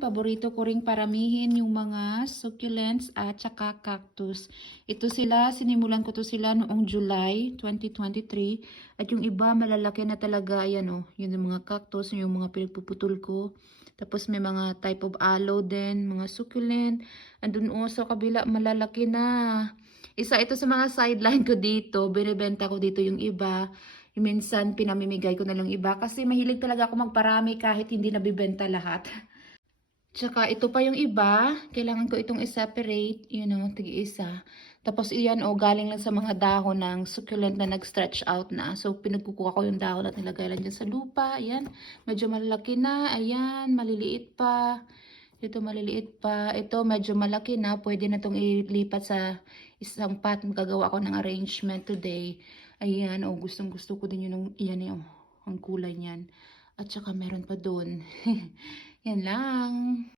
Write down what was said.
paborito ko ring paramihin yung mga succulents at saka cactus. Ito sila, sinimulan ko to sila noong July 2023. At yung iba malalaki na talaga, ayan o, yun yung mga cactus, yung mga pinagpuputol ko. Tapos may mga type of aloe din, mga succulent. Andun o sa kabila, malalaki na. Isa ito sa mga sideline ko dito, binibenta ko dito yung iba. Minsan pinamimigay ko na lang iba kasi mahilig talaga ako magparami kahit hindi nabibenta lahat. Tsaka ito pa yung iba, kailangan ko itong i-separate, tig-isa. Tapos iyan galing lang sa mga dahon ng succulent na nag-stretch out na. So pinagkukuha ko yung dahon at nilagay lang dyan sa lupa. Ayan, medyo malaki na. Ayan, maliliit pa. Ito maliliit pa. Ito medyo malaki na. Pwede na itong ilipat sa isang pot. Magagawa ko ng arrangement today. Ayan, gustong gusto ko din yun. Yan yung ang kulay niyan. At saka meron pa doon. Yan lang.